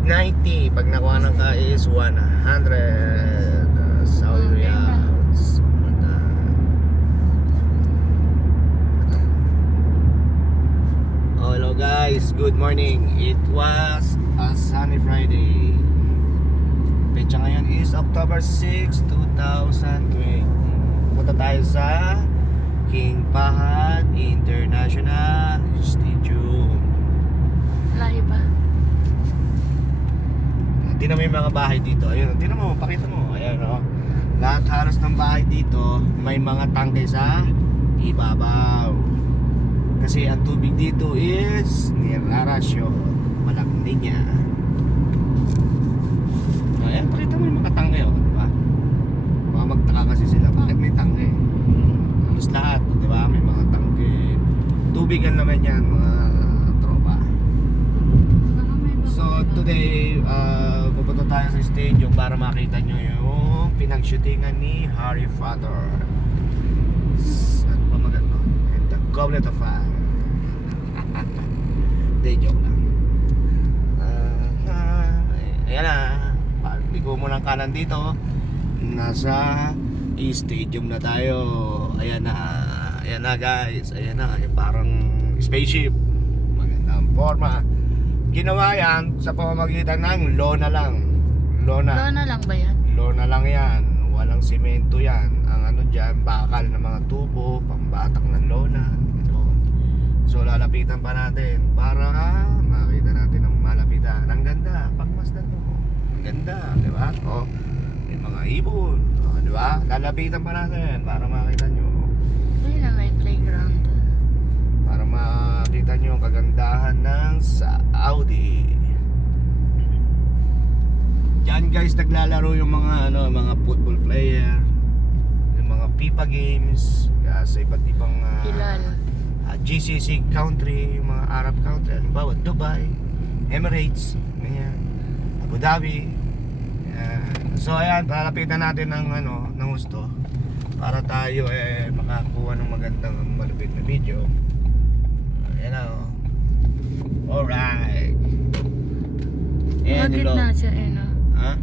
is 90. Pag nakuha ng ka is 100 Saudi Riyals. Hello guys, good morning. It was a sunny Friday. Pecha ngayon is October 6, 2020. Punta tayo sa King Fahad International Stadium. Lahi ba? Tingnan mo yung mga bahay dito. Ayun, tingnan mo, pakita mo. Ayan, oh. Lahat halos ng bahay dito may mga tangke sa ibabaw. Kasi ang tubig dito is nirarasyon. Walang linya. Ayan, pakita mo yung mga tangke, oh, di ba? Baka magtaka kasi sila, bakit may tangke? Halos lahat, di ba? May mga tangke. Tubigan naman yan, mga tropa. So today, pupunta tayo sa stadium para makita nyo yung pinag-shootingan ni Harry Potter. Ano ba maganda? And the Goblet of Fire. Hindi, joke lang. Ayan na. Ligo mo ng kanan dito. Nasa stadium na tayo. Ayan na. Ayan na guys. Ayan na. Parang spaceship. Magandang forma. Ginawa yan sa pamamagitan ng lona lang. Lona. Lona lang ba yan? Lona lang yan. Walang simento yan. Ang ano dyan, bakal ng mga tubo, pambatak ng lona. Ito. So lalapitan pa natin para makita natin ang malapitan. Ang ganda. Pagmasdan mo. Ang ganda. Diba? O, may mga ibon. O, diba? Lalapitan pa natin para makita nyo. Ayun na, may playground. Para makita nyo ang kagandahan ng Saudi. Diyan guys naglalaro yung mga mga football player, yung mga FIFA games sa iba't ibang Hilal. GCC country, yung mga Arab country, halimbawa Dubai, Emirates, ganyan, Abu Dhabi. Ayan. So ayan, palapitan natin ng gusto para tayo makakuha ng magandang malupit na video. Ayan na, oh. Alright. Ayan yung Pagitna loob. siya no? Ha?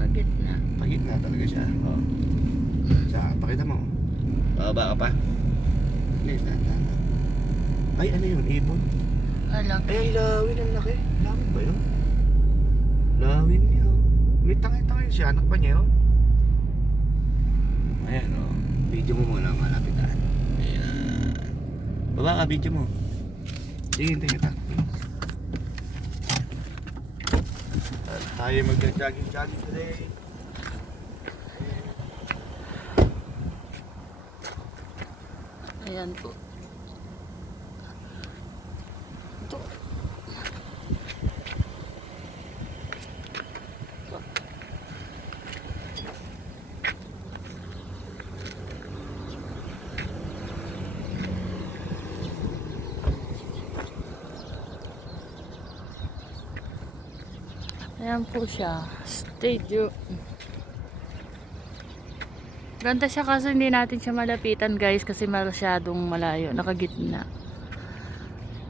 Pagitna. Pagitna talaga siya. Oh. Pakita mo. Baba ka pa. Hindi, ay, ano yun? Ibon? Alam. Ay, lawin. Ang laki. Lawin ba yun? Lawin niya. Oh. May tangay-tangay siya. Anak pa niya, oh. Ayan, oh. Video mo muna malapitan. Ayan. Baba ka, video mo. Sige, hintay kita. Tayo mag-jogging today. Ayan po. Ito. Ayan po siya. Stadium. Ganda siya kasi hindi natin siya malapitan guys kasi masyadong malayo. Nakagitna.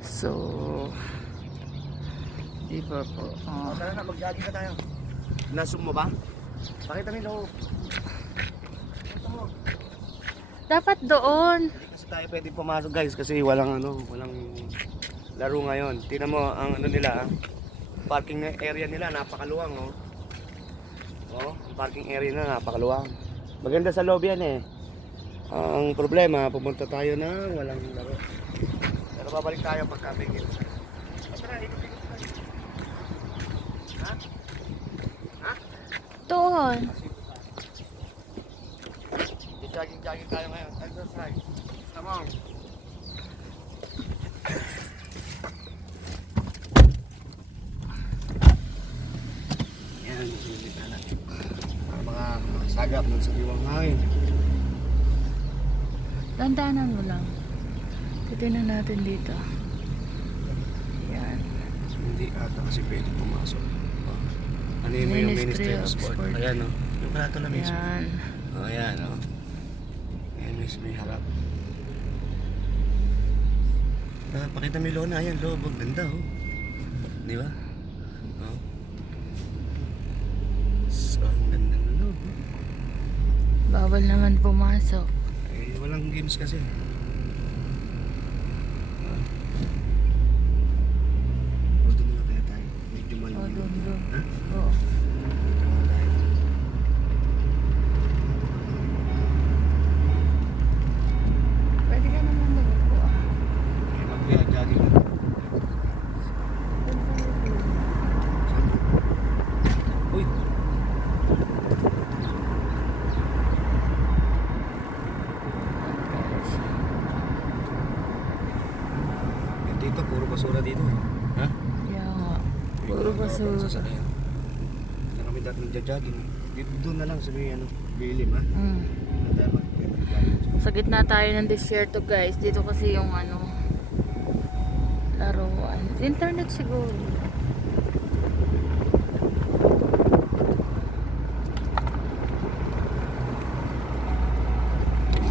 So, diba po. Oh. Tara na, mag-jogging ka tayo. Nasum mo ba? Pakita mo yung loob. Pakita mo. Dapat doon. Hindi kasi tayo pwede pumasok guys kasi walang laro ngayon. Tingnan mo ang nila. Parking area nila napakaluwang, oh. Oh, ang parking area nila napakaluwang. Maganda sa loob yan eh. Ang problema, pumunta tayo na walang laro. Pero babalik tayo pagka bigil. Tara, ikot-ikot tayo. Ha? Ha? Doon. Jogging tayo ngayon. Exercise. Come on. Yan, sinilita natin. Para mga sagap ng sariwang hangin. Dandanan mo lang. Titignan natin dito. Yan. Hindi ata kasi pwede pumasok. Oh. Ano yun mo yung Ministry of Sport? Ayan, oh. Yung plato na mismo. Yan. Oh, ayan, oh. Ayan mismo yung harap. Pakita mo yung lona. Ayan, loob. Ganda, oh. Di ba? Oh. Bawal naman pumasok. Eh, walang games kasi. O, doon na kaya tayo. Medyo O, malamig. doon. Ha? Oo. Doon tayo. Pwede ka naman mag-upo. Eh, mag-jogging lang. Uy! Eh, dito, puro basura dito. Ha? Kaya nga. Puro basura. Kaya kami dati nagja-jogging. Dito doon na lang sa may ano, Bilim ha. Mm. Doon tayo mag-jogging. Sa gitna tayo ng desierto guys. Dito kasi yung ano, laruan. Internet siguro.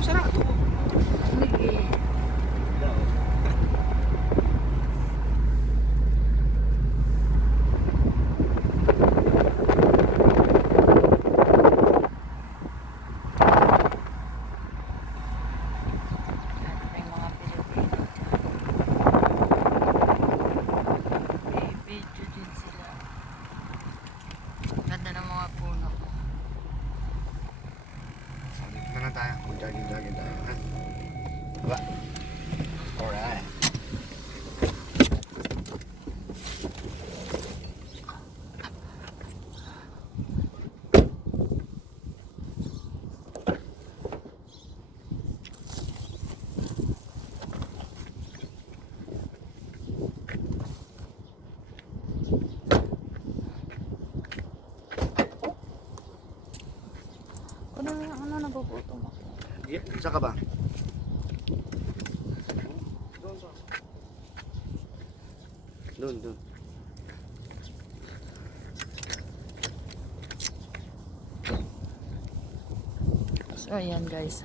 Sarado. Sige. May mga Pilipino dyan. May video din sila. Ganda ng mga puno. Dito na lang tayo. Mag-jogging tayo. Ha? Diba? Alright. Ano nagugutom ako? Isa ka ba? Doon. So ayan guys.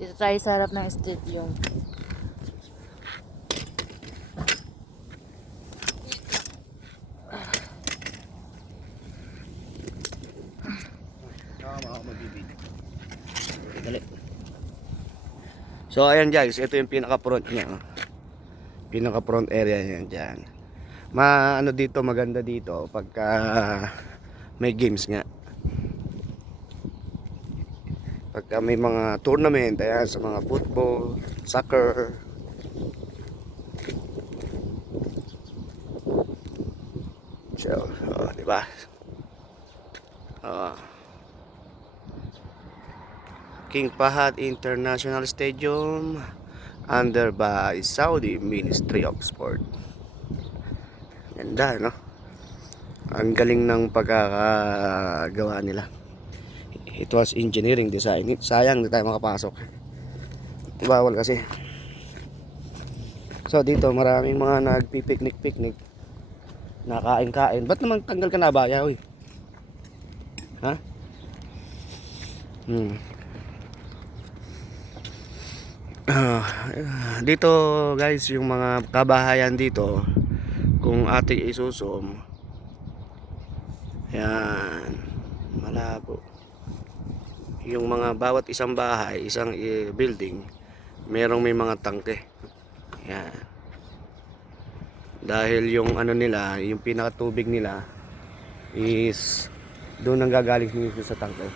Dito tayo sa harap ng stadium. Dali. So ayan guys, ito yung pinaka-front niya. Pinaka-front area niya diyan. Ano dito, maganda dito pagka may games nga. Pagka may mga tournament, ayan, sa mga football, soccer. So, di ba? King Fahad International Stadium under by Saudi Ministry of Sport. Ganda, no? Ang galing ng pagkakagawa nila. It was engineering design. Sayang hindi tayo makapasok. Bawal kasi. So dito maraming mga nagpipiknik-piknik. Nakain-kain. Ba't naman tanggal ka na ba, Yawi? Ha? Dito guys, yung mga kabahayan dito, kung ating isusum, yan, malabo. Yung mga bawat isang bahay, isang building, may mga tangke. Yan. Dahil yung ano nila, yung pinakatubig nila is doon ang gagaling mismo sa tangke.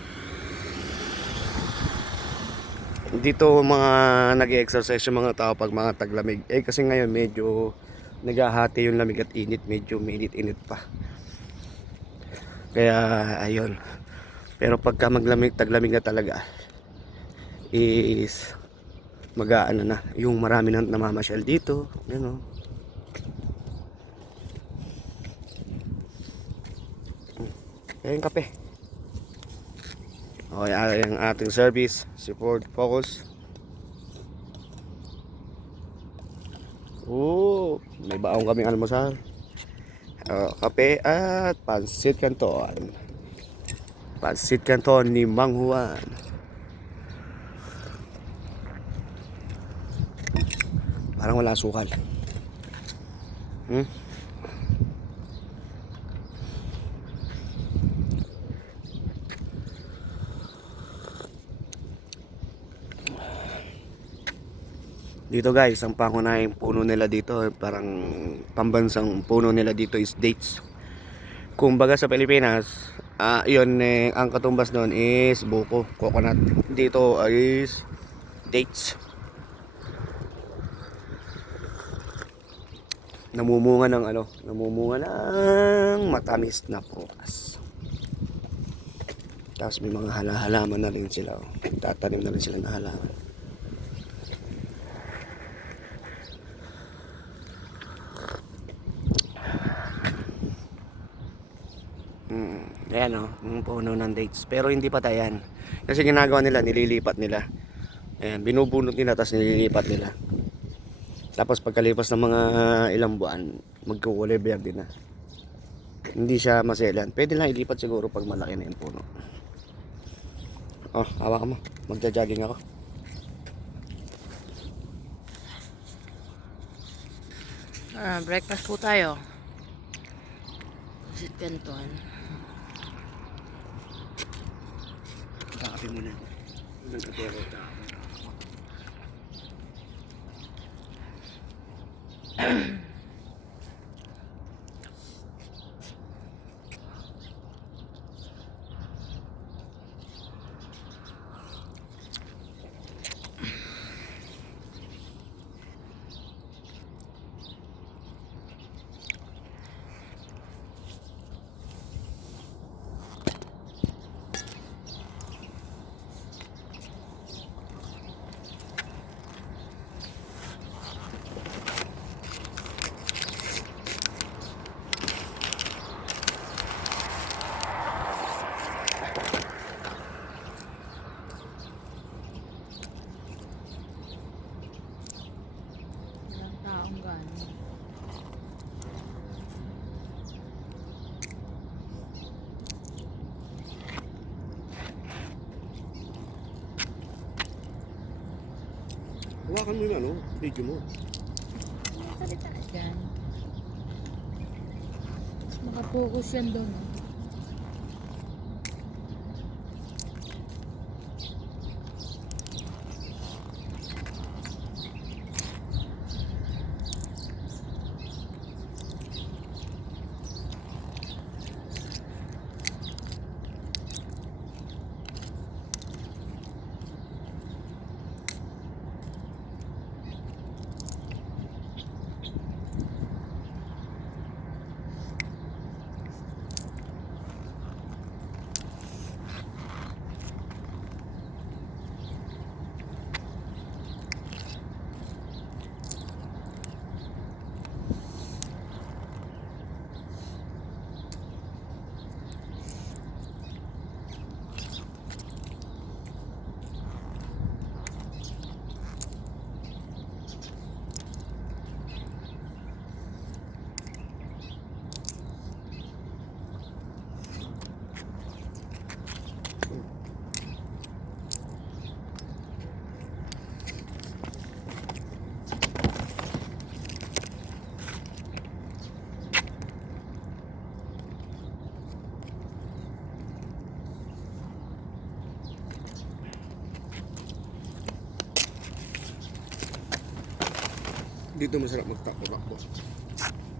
Dito mga nag-exercise yung mga tao pag mga taglamig. Eh kasi ngayon medyo naghahati yung lamig at init, medyo mainit-init pa. Kaya ayun. Pero pagka maglamig, taglamig na talaga is mag-aano na, yung marami nang namamasyal dito, you know. Ayan kape. Okay, yung ating service, support, focus. May baong kaming almusal. Kape at pansit canton. Pansit canton ni Mang Juan. Parang wala sukal. Dito guys, ang pangunahing puno nila dito, parang pambansang puno nila dito is dates. Kumbaga sa Pilipinas, yun ang katumbas doon is buko, coconut. Dito is dates. Namumunga ng matamis na prutas. Tapos may mga halaman na rin sila. Tatanim na rin sila ng halaman. Ayan yung puno ng dates. Pero hindi pa tayan. Kasi ginagawa nila, nililipat nila. Ayan, binubunot nila, tapos nililipat nila. Tapos pagkalipas ng mga ilang buwan, magkukulay berde na. Hindi siya maselan. Pwede lang ilipat siguro pag malaki na yung puno. Oh, hawakan mo. Magja-jogging ako. Breakfast po tayo. Sit canton. Kakape muna. Nagkatero. Ilang taong gano'n. Hawakan mo yung video mo. Salita ka dyan. Makapokus yan doon. Dito masarap magtakbo-takbo.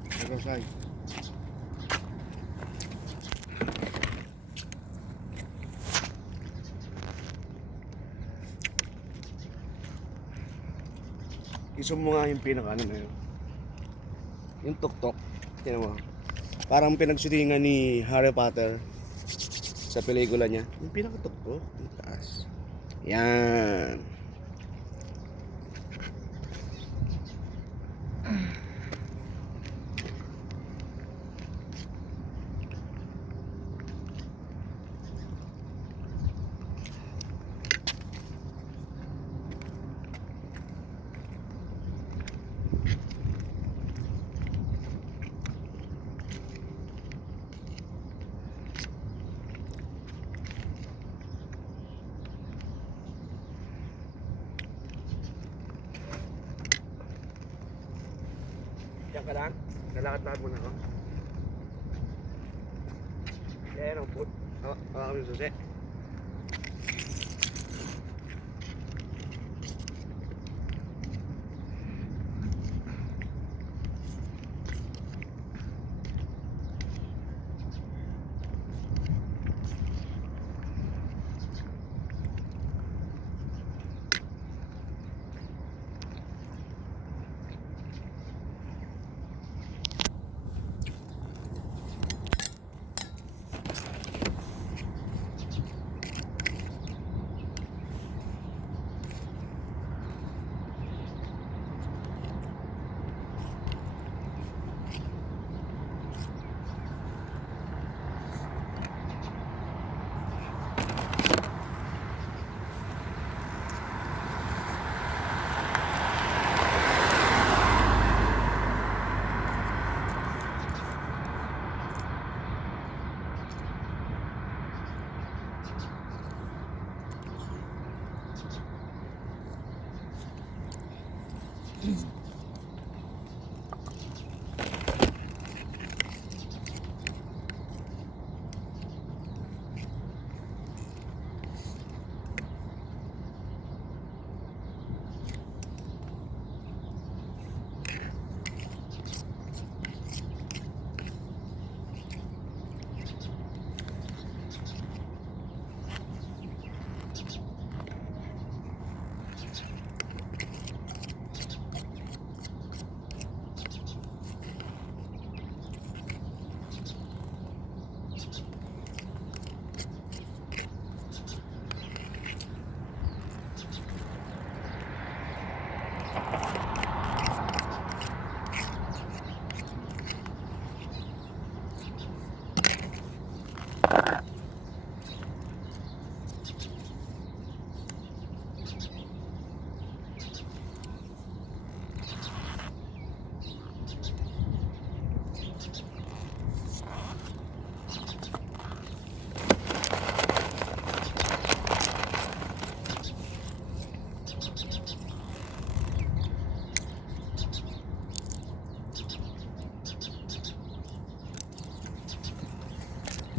Pero say. Isum mo nga yung pinaka na yun. Yung tuktok. Tingnan mo. Parang pinagsutingan ni Harry Potter sa pelikula niya. Yung pinaka tuktok. Yung taas. Yan. Diyan ka lang? Lalakad-lakad muna ako. Ayan ang food. Kami yung susi.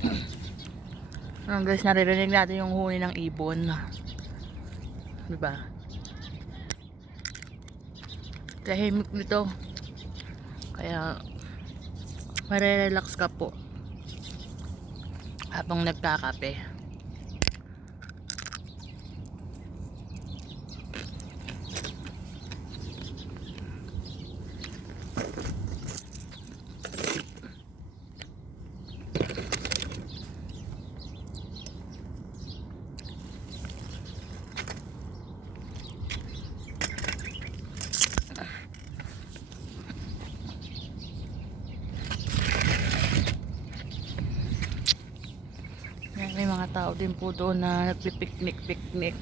Ayan guys, naririnig natin yung huni ng ibon. Diba? Tahimik nito. Kaya marerelax ka po habang nagkakape. Yan, may mga tao din po doon na nagpipiknik-piknik.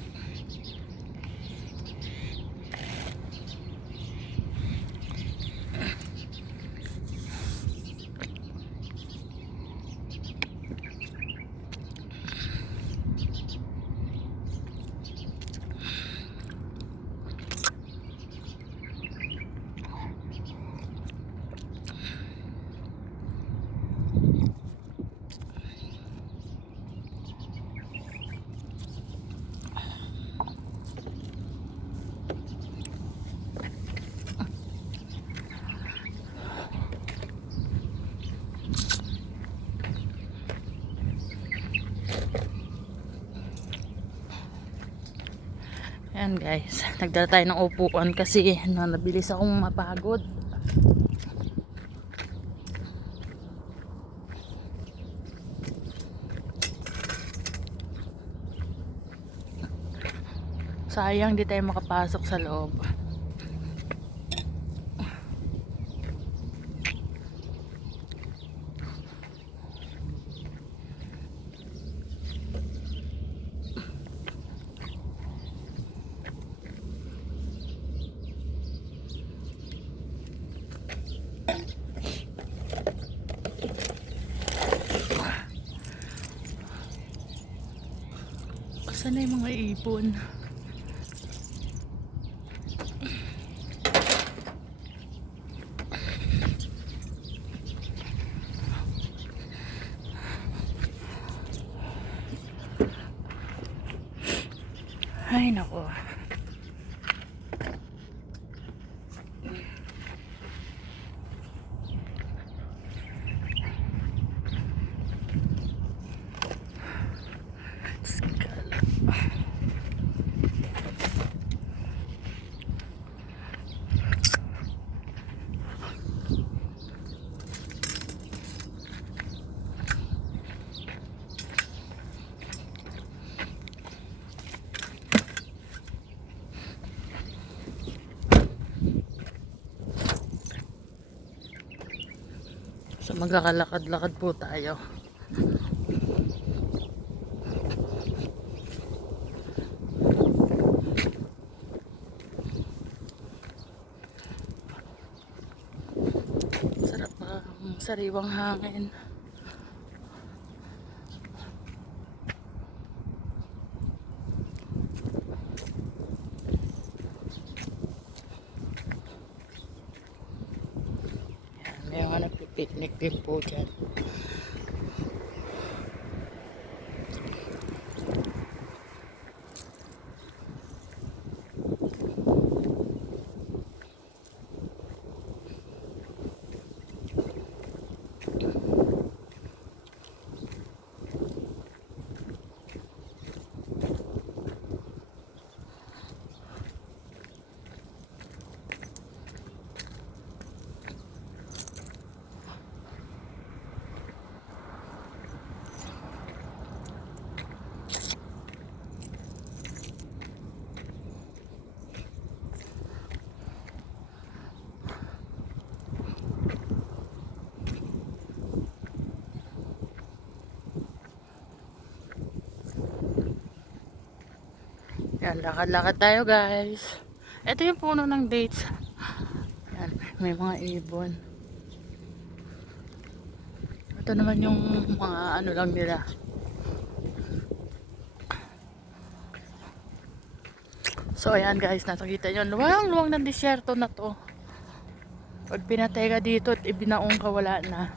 Ayan guys, nagdala tayo ng upuan kasi nabilis akong mapagod. Sayang di tayo makapasok sa loob. Saan na yung mga ibon? Ay nako. So magkakalakad-lakad po tayo. Sarap pa ang sariwang hangin. May mga nagpipiknik din po dyan. Yan, lakad-lakad tayo guys. Ito yung puno ng dates. Yan, may mga ibon. Ito naman yung mga ano lang nila. So ayan guys, nakikita nyo, luwang-luwang ng disyerto na to. Pag pinatay ka dito at ibinaong ka, wala na.